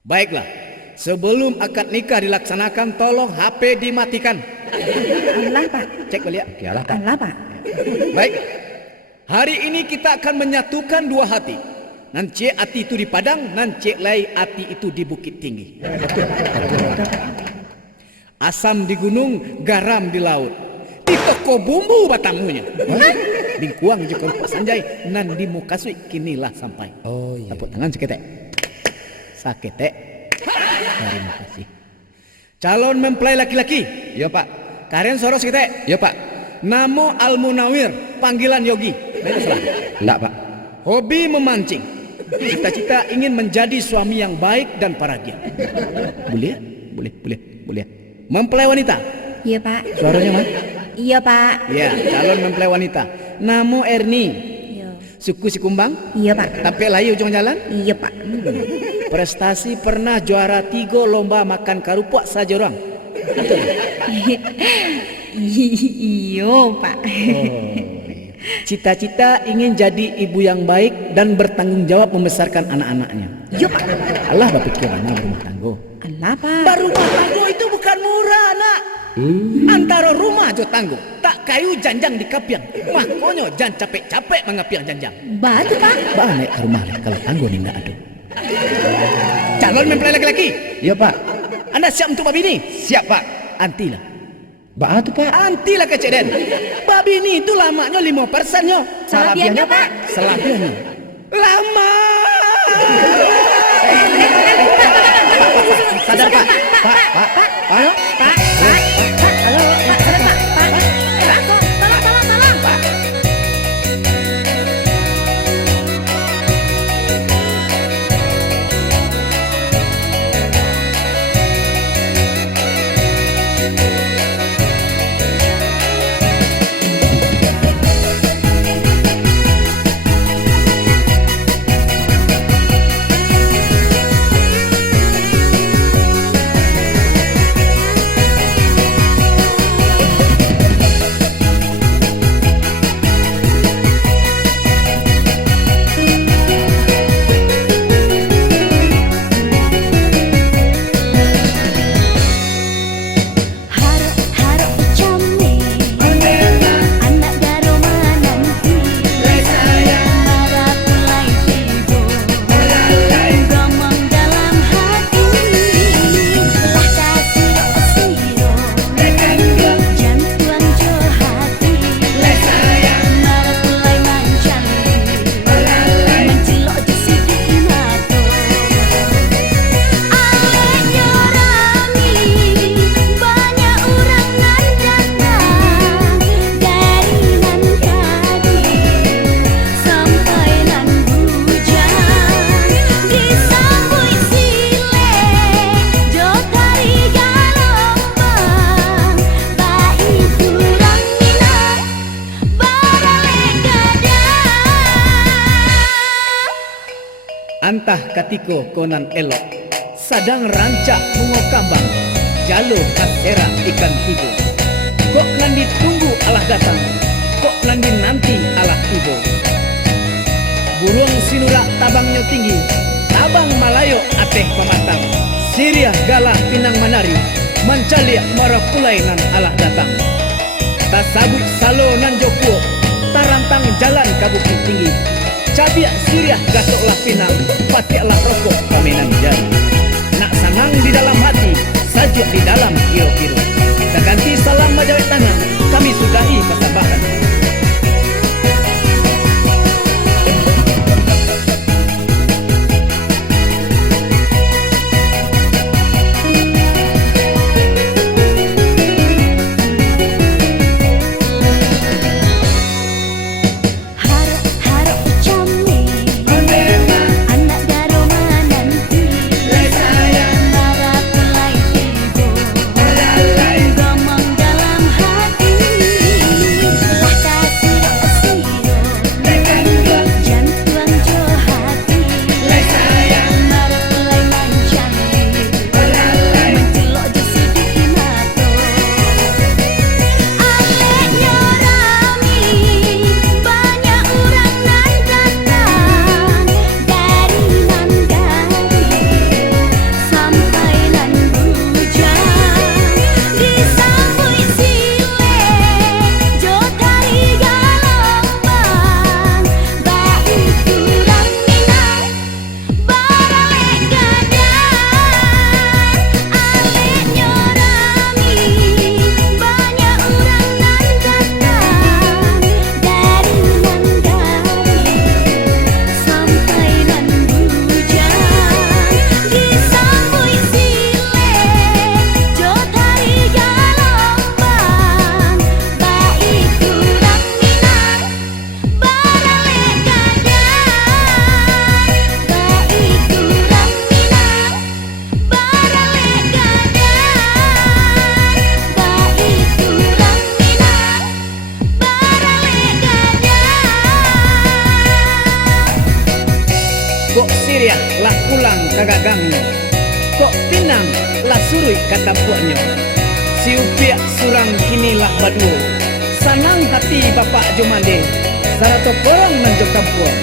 Baiklah, sebelum akad nikah dilaksanakan, tolong HP dimatikan. Allah Pak. Cek balik. Iyalah Pak. Allah Pak. Baik, hari ini kita akan menyatukan dua hati. Nan cek hati itu di Padang, nan cek lai hati itu di Bukit Tinggi. Asam di gunung, garam di laut. Di toko bumbu batamunya. Bingkuang je kelompok Sanjay, nan di Mukasui kinilah sampai. Oh iya. Tepuk tangan seketek. Saketek. Terima kasih. Calon mempelai laki-laki. Iya Pak. Kalian soro seketek. Iya Pak. Namo Al-Munawir, panggilan Yogi. Enggak Pak. Hobi memancing. Cita-cita ingin menjadi suami yang baik dan paragia. Boleh? Boleh. Mempelai wanita. Iya Pak. Suaranya mana? Iya Pak. Ya, calon mempelai wanita. Namo Erni. Iya. Suku Sikumbang. Iya Pak. Tapi layu ujung jalan. Iya Pak. Prestasi pernah juara 3 lomba makan karupuk saja orang. Iya Pak. Cita-cita ingin jadi ibu yang baik dan bertanggung jawab membesarkan anak-anaknya. Iya Pak. Allah berpikirannya berumah tangga. Allah Pak. Berumah tangga itu bukan murah, nak. Antara rumah jo tanggo, tak kayu janjang di kapiang. Makanya jangan capek-capek mengapiang janjang. Batu Pak. Balik ke rumah kalau tanggo ni ndak ada. Calon mempelai laki-laki. Iya Pak. Anda siap untuk babi ini? Siap Pak. Antilah. Batu Pak. Antilah keceden. Babi ini itu lamanya 5% nyo. Salabiannya Pak. Salabiannya. Lama. Sadar Pak. Pak. Halo Pak. Pak. Halo. Pak. Sadar Pak. Pak. Tolong. Pak. Antah katiko konan elok, sadang rancak bungo kambang, jalo kasera ikan hibo. Kok nandi tunggu Allah datang, kok nandi nanti Allah tibo. Burung sinurak tabangnya tinggi, tabang malayo ateh pematang. Siriah galah pinang manari, mancaliak marah pulai nan Allah datang. Tasabut salo nan joko, tarantang jalan ka Bukit Tinggi. Cabiak siriah gatoklah pinang, patiaklah rokok kaminan jari. Nak sanang di dalam hati, sajuk di dalam kiro-kiro. Tak ganti salam majawet tangan, kami sudahi pertambahan. Kok siriah lah pulang kagagangnya, kok pinang lah surui kata puaknya. Si upiak surang kinilah baduo, sanang hati bapak Jumande, sarato korong nanjok kampung.